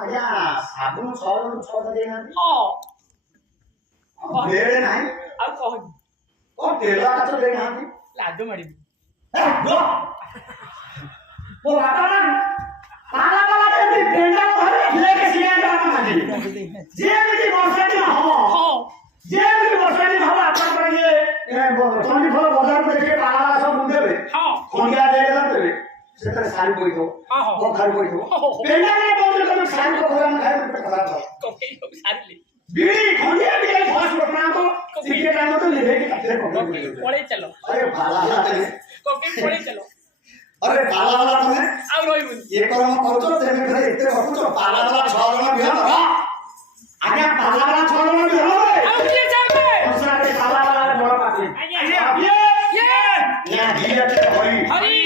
ଆଜ୍ଞା ସାବୁନ 6 ଜଣ 6 ଦେଇ ନାହାନ୍ତି ହଁ ବେଡ ନାହିଁ ଆଉ କହନି ଓ ତେଲ କାଚ ଦେଇ ନାହାନ୍ତି ଲାଜ ମାଡ଼ିବି ମୋ ବାପା ନା ପାଲା ପାଲା ଏମିତି ବେଣ୍ଡା ଧରି ଲେକେ ସିଆଣ୍ଡ ଆମ ମାଗି ଯେମିତି ବର୍ଷା ଦିନ ହବ ହଁ ଯେମିତି ବର୍ଷା ଦିନ ହବ ଆପଣଙ୍କର ଇଏ ଚଣ୍ଡି ଫଳ ବଜାରକୁ ଦେଖିବେ ପାଲା ପାଲା ସବୁ ଦେବେ ହଁ ଖଣ୍ଡିଆ ଦେଇଦେଲା ଦେବେ ସେଥିରେ ଶାଢ଼ୀ ପଡ଼ିଥିବ ହଁ ହଁ କଖାରୁ ପଡ଼ିଥିବ ବେଣ୍ଡା ମାନେ କହୁଛନ୍ତି ତମେ ଶାଢ଼ୀ କଖାରୁ ଆମେ ଖାଇବୁ ପେଟ ଖରାପ ହବ କକେଇ ସବୁ ସାରିଲି ବିଡ଼ି ଖଣ୍ଡିଆ ବିଡ଼ି ଫାଷ୍ଟ ବର୍ତ୍ତମାନ ତ ଟିକେ ଟାଇମ ତ ଲେଭେକି କାଟିଲେ କକେଇ ପଳେଇ ଚାଲ अरे पाला वाला तने କକେଇ ପଳେଇ ଚାଲ अरे पाला वाला तने ଆଉ ରହିବୁନି ये कर्म करूचो तेमे घरे एते बकुचो पाला वाला 6 जण बिहन आज्ञा पाला वाला 6 जण बिहन ଆଉ କିଏ ଯାବେ संसारे पाला वाला बड़ पाती ଆଜ୍ଞା ये ये या दी अक्षर हरि ହରି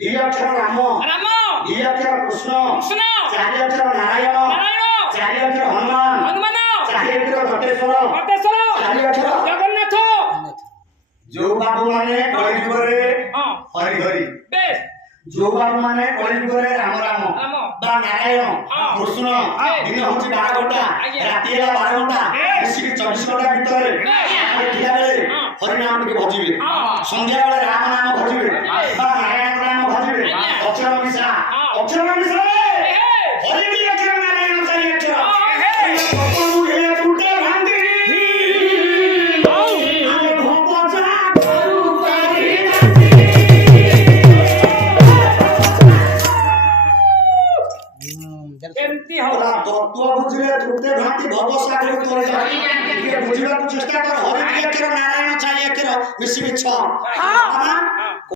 दी अक्षर राम ରାମ दी अक्षर कृष्ण କୃଷ୍ଣ चारि अक्षर नारायण ନାରାୟଣ चारि अक्षर हनुमान ହନୁମାନ चारि अक्षर घटेश्वर ଘଟେଶ୍ୱର चारि अक्षर ଜଗନ୍ନାଥ जो बाबू माने कलिजुगरे ହଁ हरि हरि ବେଶ जो बाबू माने कलिजुगरे राम राम ରାମ बा नारायण हाँ। कृष्ण हाँ। दिन होची 12 घंटा आज्ञा। राति ହେଲା 12 घंटा ମିଶିକି 24 ଘंटा ଭିତରେ ଆଜ୍ଞା। ଠିଆ ବେଳେ हाँ। ହରି ନାମ ଟିକେ ଭଜିବେ हाँ। ସନ୍ଧ୍ୟା ବେଳେ ରାମ ନାମ ଭଜିବେ भजिबे। ବା ନାରାୟଣ ନାମ ଭଜିବେ ଆଜ୍ଞା। ଅକ୍ଷର ମିଶ୍ରା हाँ। ଅକ୍ଷର ମିଶ୍ରା ହେ ହରି ବି ଅକ୍ଷର ନାରାୟଣ ଚାରି ଅକ୍ଷର ହେ ଭଗବାନଙ୍କୁ ହେ ଟୁଟେ ଭାଙ୍ଗି ଆମେ ଭଗବାନ କରୁ କରି କେମିତି ହବ ତତ୍ତ୍ୱ ବୁଝିଲେ ତୃତୀୟ ଘାଟି ଭବ ସାଗର ତଳେ ଟିକେ ବୁଝିବାକୁ ଚେଷ୍ଟା କର ହରି ଅକ୍ଷର ନାରାୟଣ ଚାରି ଅକ୍ଷର ମିଶିକି 6 ହଁ।